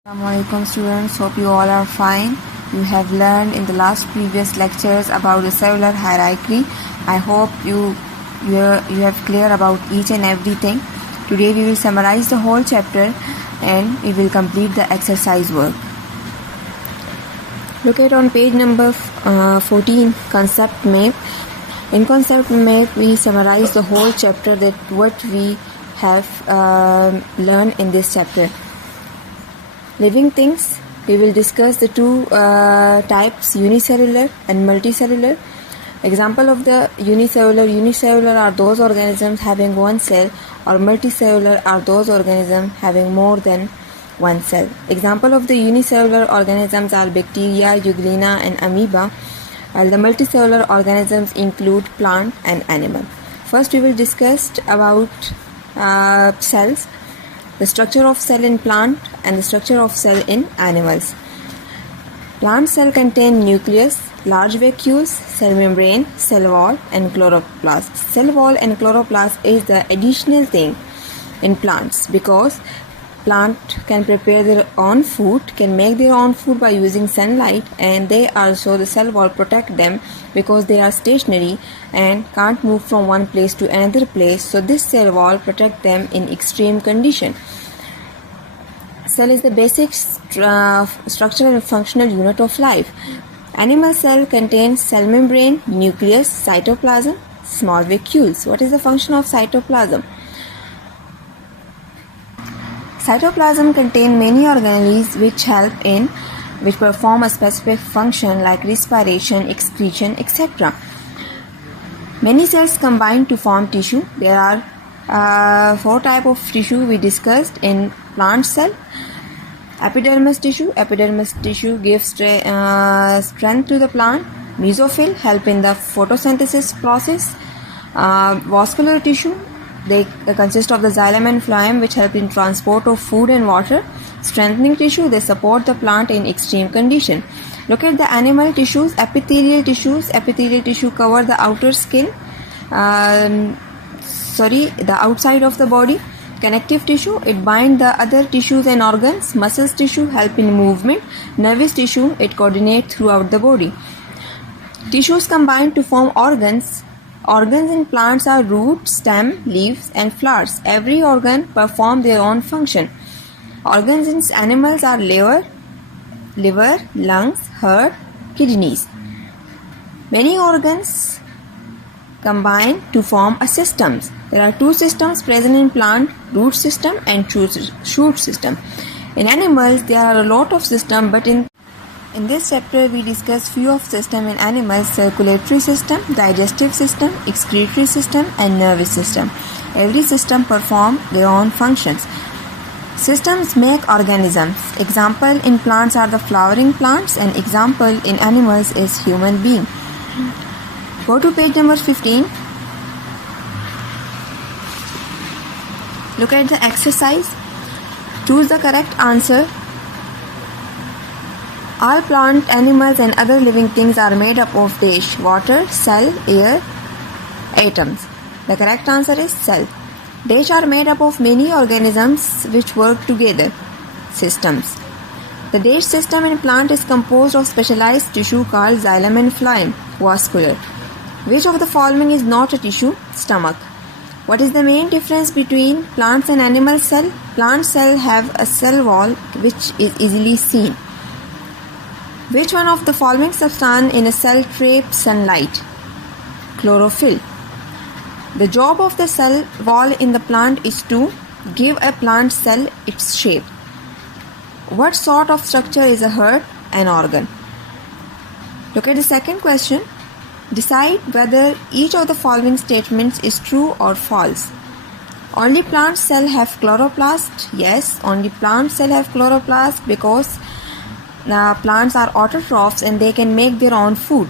Assalamualaikum students, hope you all are fine. You have learned in the last previous lectures about the cellular hierarchy. I hope you have clear about each and everything. Today we will summarize the whole chapter and we will complete the exercise work. Look at on page number 14, concept map. In concept map we summarize the whole chapter, that what we have learned in this chapter. Living things, we will discuss the two types, unicellular and multicellular. Example of the unicellular are those organisms having one cell, or multicellular are those organisms having more than one cell. Example of the unicellular organisms are bacteria, euglena and amoeba, while the multicellular organisms include plant and animal. First we will discuss about cells, the structure of cell in plant and the structure of cell in animals. Plant cell contain nucleus, large vacuoles, cell membrane, cell wall and chloroplast. Cell wall and chloroplast is the additional thing in plants because plant can prepare their own food, can make their own food by using sunlight, and they also, the cell wall protect them because they are stationary and can't move from one place to another place. So this cell wall protect them in extreme condition. Cell is the basic structural and functional unit of life. Animal cell contains cell membrane, nucleus, cytoplasm, small vacuoles. What is the function of cytoplasm? Cytoplasm contains many organelles which perform a specific function like respiration, excretion, etc. Many cells combine to form tissue. There are four types of tissue we discussed in plant cell. Epidermis tissue gives strength to the plant. Mesophyll help in the photosynthesis process. Vascular tissue, they consist of the xylem and phloem which help in transport of food and water. Strengthening tissue, they support the plant in extreme condition. Look at the animal tissues. Epithelial tissue cover the outer skin, the outside of the body. Connective tissue, it bind the other tissues and organs. Muscles tissue help in movement. Nervous tissue, it coordinates throughout the body. Tissues combine to form organs. Organs in plants are root, stem, leaves and flowers. Every organ performs their own function. Organs in animals are liver, lungs, heart, kidneys. Many organs combine to form a systems. There are two systems present in plant, root system and shoot system. In animals there are a lot of systems, but in this chapter we discuss few of system in animals: circulatory system, digestive system, excretory system and nervous system. Every system perform their own functions. Systems make organisms. Example in plants are the flowering plants, and example in animals is human being. Go to page number 15. Look at the exercise. Choose the correct answer. All plant, animals and other living things are made up of dash: water, cell, air, atoms. The correct answer is cell. Dash are made up of many organisms which work together. Systems. The dash system in plant is composed of specialized tissue called xylem and phloem. Vascular. Which of the following is not a tissue? Stomach. What is the main difference between plants and animal cell? Plant cell have a cell wall which is easily seen. Which one of the following substance in a cell traps sunlight? Chlorophyll. The job of the cell wall in the plant is to give a plant cell its shape. What sort of structure is a heart? An organ. Look at the second question. Decide whether each of the following statements is true or false. Only plant cell have chloroplast. Yes, only plant cell have chloroplast because plants are autotrophs and they can make their own food.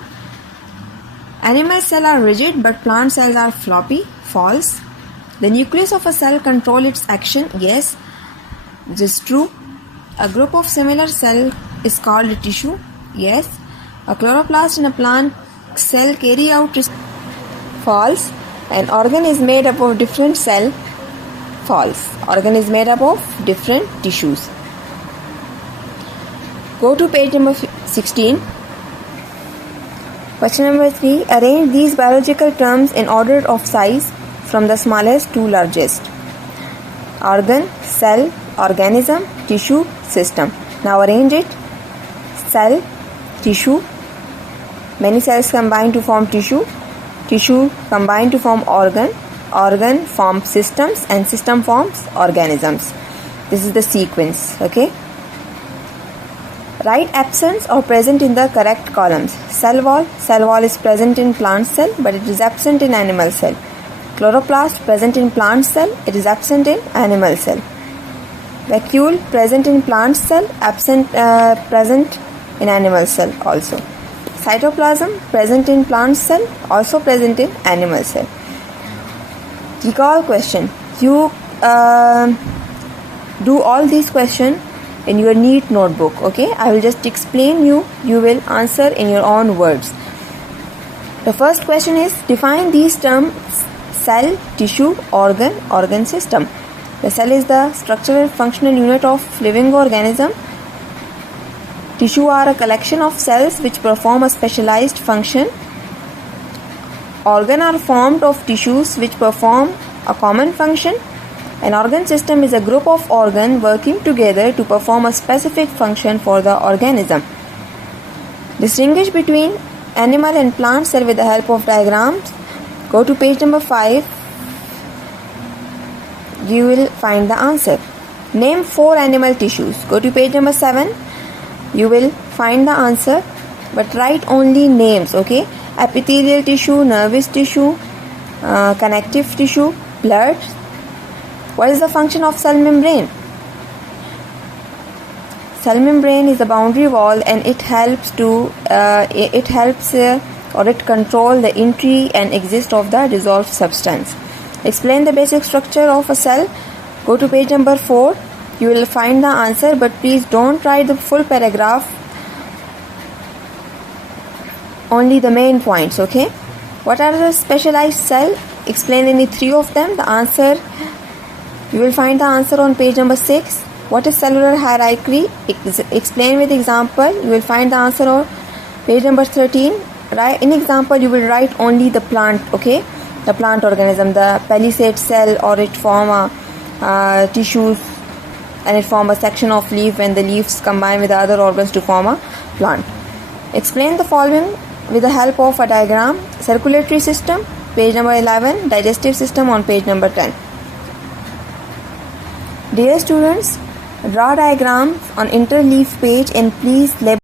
Animal cells are rigid but plant cells are floppy. False. The nucleus of a cell control its action. Yes, this is true. A group of similar cells is called a tissue. Yes. A chloroplast in a plant cell carry out. False. An organ is made up of different cells. False. Organ is made up of different tissues. Go to page number 16. Question number 3. Arrange these biological terms in order of size from the smallest to largest. Organ, cell, organism, tissue, system. Now arrange it. Cell, tissue. Many cells combine to form tissue. Tissue combine to form organ. Organ forms systems and system forms organisms. This is the sequence. Okay. Write absent or present in the correct columns. Cell wall is present in plant cell but it is absent in animal cell. Chloroplast present in plant cell, it is absent in animal cell. Vacuole present in plant cell, present in animal cell also. Cytoplasm present in plant cell, also present in animal cell. Recall question. You do all these questions in your neat notebook. Okay, I will just explain you will answer in your own words. The first question is define these terms: cell, tissue, organ system. The cell is the structural functional unit of living organism. Tissue are a collection of cells which perform a specialized function. Organ are formed of tissues which perform a common function. An organ system is a group of organs working together to perform a specific function for the organism. Distinguish between animal and plant cell with the help of diagrams. Go to page number 5. You will find the answer. Name 4 animal tissues. Go to page number 7. You will find the answer, but write only names. Okay. Epithelial tissue, nervous tissue, connective tissue, blood. What is the function of cell membrane? Cell membrane is the boundary wall and it helps or it control the entry and exit of the dissolved substance. Explain the basic structure of a cell. Go to page number 4. You will find the answer, but please don't write the full paragraph. Only the main points. Okay. What are the specialized cell? Explain any 3 of them. The answer. You will find the answer on page number 6. What is cellular hierarchy? Explain with example. You will find the answer on page number 13. Right, in example, you will write only the plant. Okay, the plant organism, the palisade cell, or it form a tissues, and it form a section of leaf when the leaves combine with the other organs to form a plant. Explain the following with the help of a diagram. Circulatory system, page number 11. Digestive system on page number 10. Dear students, draw diagrams on interleaf page and please label